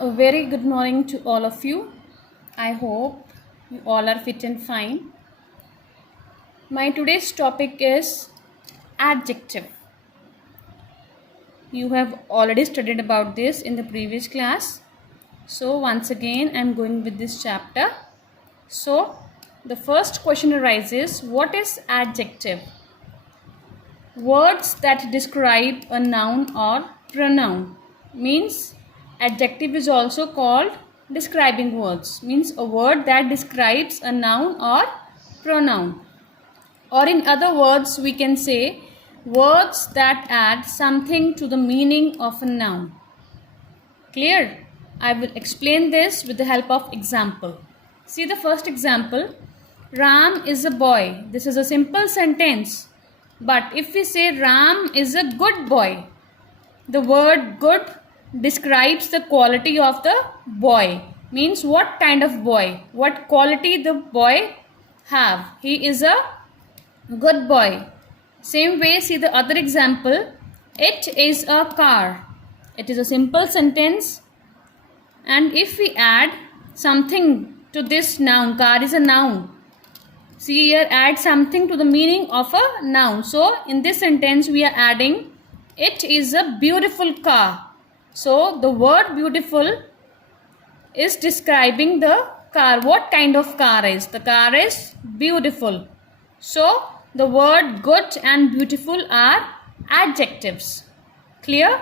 A very good morning to all of you. I hope you all are fit and fine. My today's topic is adjective. You have already studied about this in the previous class. So once again I am going with this chapter. So the first question arises, what is adjective? Words that describe a noun or pronoun. Means adjective is also called describing words. Means a word that describes a noun or pronoun. Or in other words, we can say words that add something to the meaning of a noun. Clear? I will explain this with the help of example. See the first example. Ram is a boy. This is a simple sentence. But if we say Ram is a good boy, the word good describes the quality of the boy. Means what kind of boy, what quality the boy have. He is a good boy. Same way, see the other example. It is a car. It is a simple sentence. And if we add something to this noun, car is a noun. See here, add something to the meaning of a noun. So in this sentence we are adding it is a beautiful car. So the word beautiful is describing the car. What kind of car is? The car is beautiful. So the word good and beautiful are adjectives. Clear?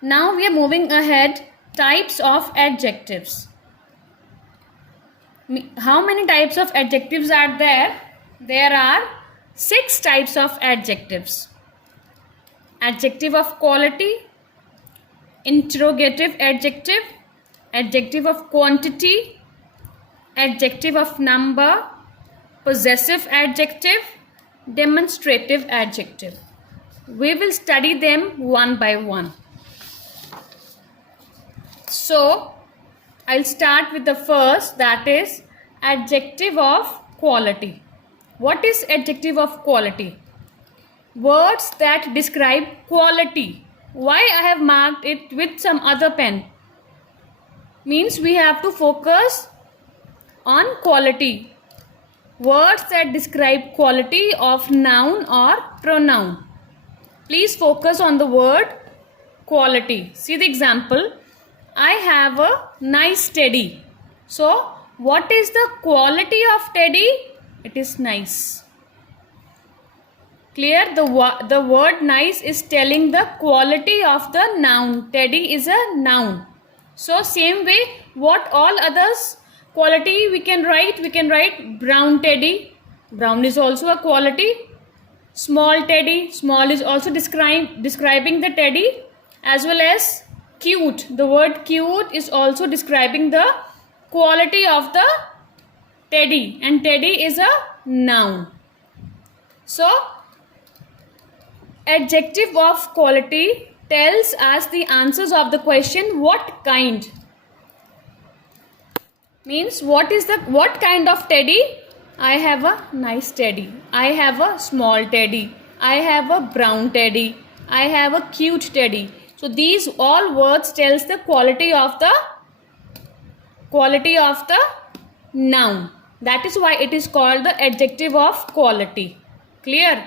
Now we are moving ahead. Types of adjectives. How many types of adjectives are there? There are 6 types of adjectives. Adjective of quality, interrogative adjective, adjective of quantity, adjective of number, possessive adjective, demonstrative adjective. We will study them one by one. So, I'll start with the first, that is adjective of quality. What is adjective of quality? Words that describe quality. Why I have marked it with some other pen? Means we have to focus on quality. Words that describe quality of noun or pronoun. Please focus on the word quality. See the example. I have a nice teddy. So, what is the quality of teddy? It is nice. Clear? The word nice is telling the quality of the noun. Teddy is a noun. So, same way, what all others quality we can write? We can write brown teddy. Brown is also a quality. Small teddy. Small is also describing the teddy, as well as cute. The word cute is also describing the quality of the teddy, and teddy is a noun. So, adjective of quality tells us the answers of the question what kind. Means what kind of teddy? I have a nice teddy. I have a small teddy. I have a brown teddy. I have a cute teddy. So these all words tells the quality of the noun. That is why it is called the adjective of quality. Clear?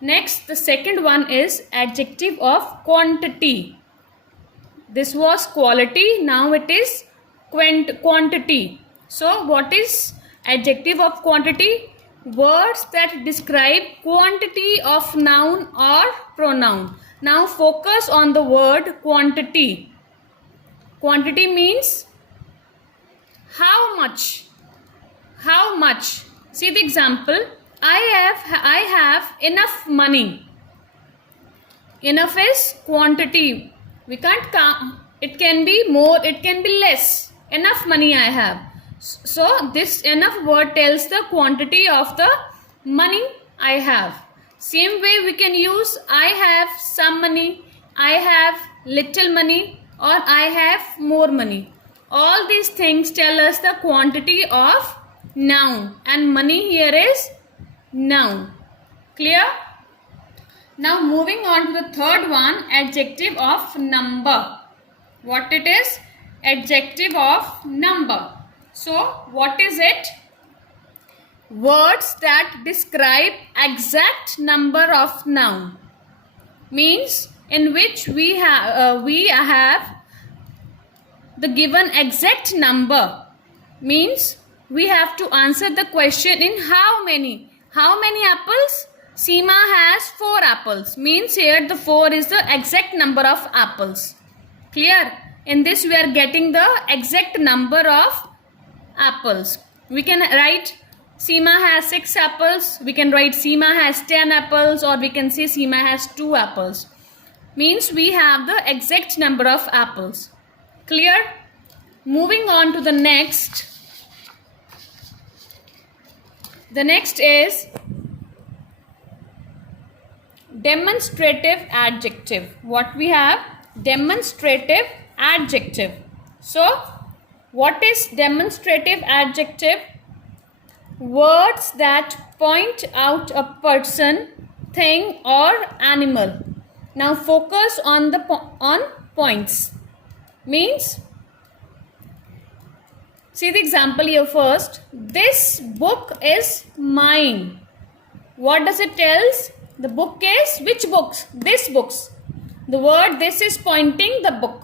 Next, the second one is adjective of quantity. This was quality, now it is quantity. So what is adjective of quantity? Words that describe quantity of noun or pronoun. Now focus on the word quantity. Quantity means how much. How much. See the example. I have enough money. Enough is quantity. We can't count. It can be more, it can be less. Enough money I have. So this enough word tells the quantity of the money I have. Same way we can use I have some money, I have little money, or I have more money. All these things tell us the quantity of noun, and money here is noun. Clear? Now moving on to the third one, adjective of number. What it is? Adjective of number. So what is it? Words that describe exact number of noun. Means in which we have the given exact number. Means we have to answer the question in how many. How many apples? Seema has 4 apples. Means here the 4 is the exact number of apples. Clear? In this we are getting the exact number of apples. We can write Seema has 6 apples. We can write Seema has 10 apples, or we can say Seema has 2 apples. Means we have the exact number of apples. Clear? Moving on to the next. The next is demonstrative adjective. What we have? Demonstrative adjective. So, what is demonstrative adjective? Words that point out a person, thing or animal. Now focus on the points. Means, see the example here first. This book is mine. What does it tells? The book is which books? This books. The word this is pointing the book.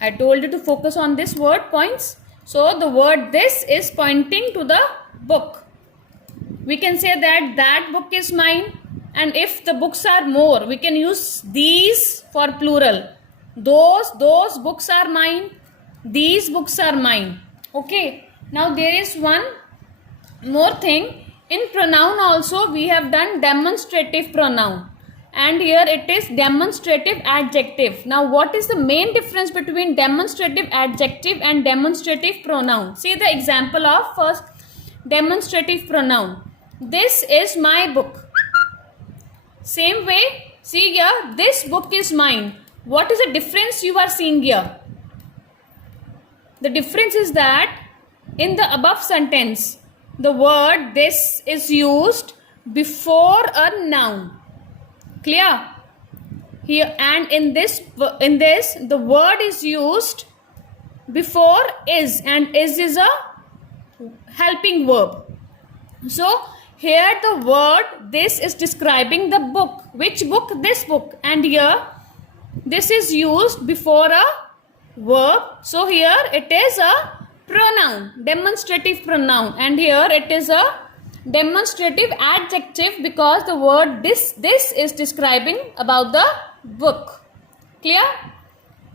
I told you to focus on this word points. So the word this is pointing to the book. We can say that book is mine, and if the books are more, we can use these for plural. Those books are mine. These books are mine. Okay. Now there is one more thing. In pronoun also we have done demonstrative pronoun, and here it is demonstrative adjective. Now what is the main difference between demonstrative adjective and demonstrative pronoun? See the example of first demonstrative pronoun. This is my book. Same way, see here, this book is mine. What is the difference you are seeing here? The difference is that in the above sentence, the word this is used before a noun. Clear? Here, and in this the word is used before is, and is a helping verb. So here the word this is describing the book. Which book? This book. And here this is used before a verb. So here it is a pronoun, demonstrative pronoun, and here it is a demonstrative adjective because the word this is describing about the book. Clear?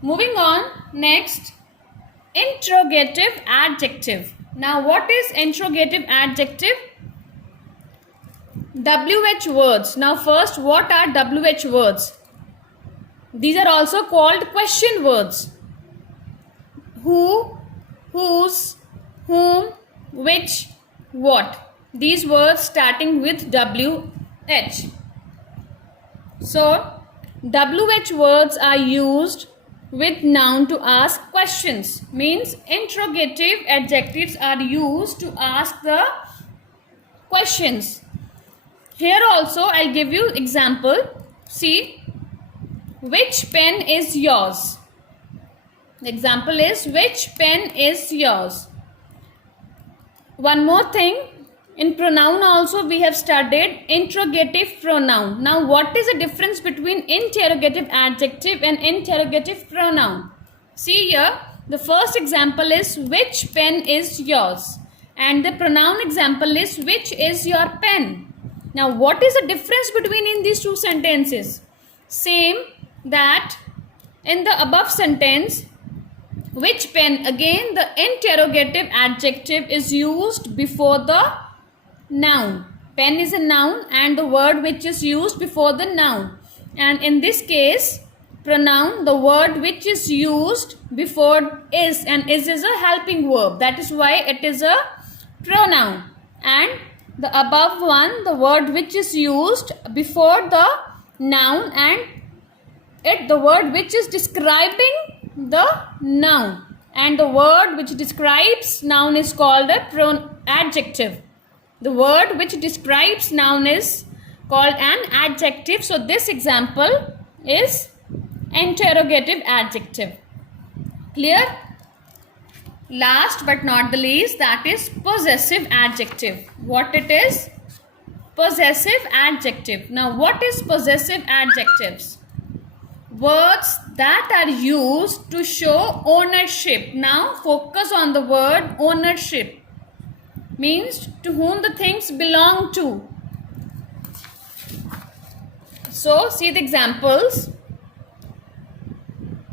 Moving on, next, interrogative adjective. Now what is interrogative adjective? WH words. Now first, what are WH words? These are also called question words. Who, whose, whom, which, what. These words starting with WH. So WH words are used with noun to ask questions. Means interrogative adjectives are used to ask the questions. Here also I'll give you example. See, which pen is yours? The example is which pen is yours? One more thing, in pronoun also we have studied interrogative pronoun. Now what is the difference between interrogative adjective and interrogative pronoun? See here, the first example is which pen is yours, and the pronoun example is which is your pen. Now what is the difference between in these two sentences? Same, that in the above sentence, which pen, again the interrogative adjective is used before the noun. Pen is a noun and the word which is used before the noun. And in this case, pronoun, the word which is used before is, and is a helping verb. That is why it is a pronoun. And the above one, the word which is used before the noun, and the word which is describing the noun, and the word which describes noun is called a adjective. The word which describes noun is called an adjective. So this example is interrogative adjective. Clear? Last but not the least, that is possessive adjective. What it is? Possessive adjective. Now, what is possessive adjectives? Words that are used to show ownership. Now, focus on the word ownership. Means to whom the things belong to. So, see the examples.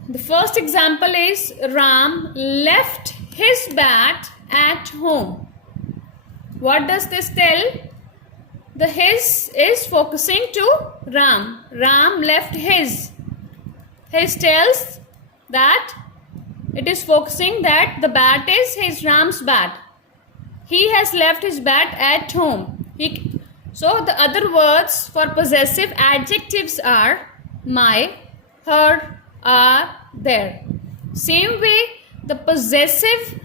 The first example is Ram left his bat at home. What does this tell? The his is focusing to Ram. Ram left his. His tells that it is focusing that the bat is his Ram's bat. He has left his bat at home. So the other words for possessive adjectives are my, her, are, their. Same way the possessive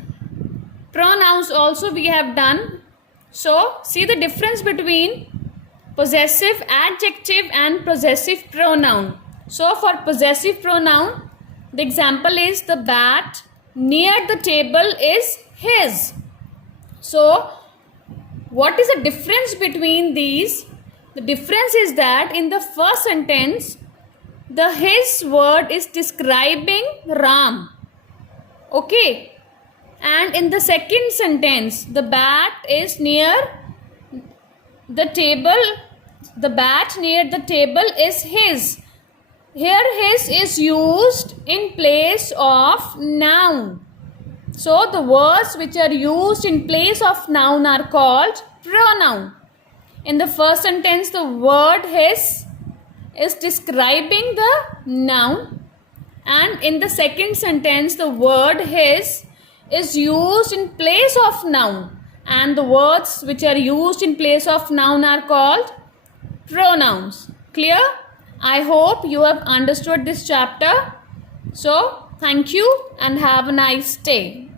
pronouns also we have done. So see the difference between possessive adjective and possessive pronoun. So for possessive pronoun, the example is the bat near the table is his. So what is the difference between these? The difference is that in the first sentence, the his word is describing Ram. Okay. And in the second sentence, the bat is near the table. The bat near the table is his. Here his is used in place of noun. So the words which are used in place of noun are called pronoun. In the first sentence, the word his is describing the noun, and in the second sentence the word his is used in place of noun, and the words which are used in place of noun are called pronouns. Clear? I hope you have understood this chapter. So thank you and have a nice day.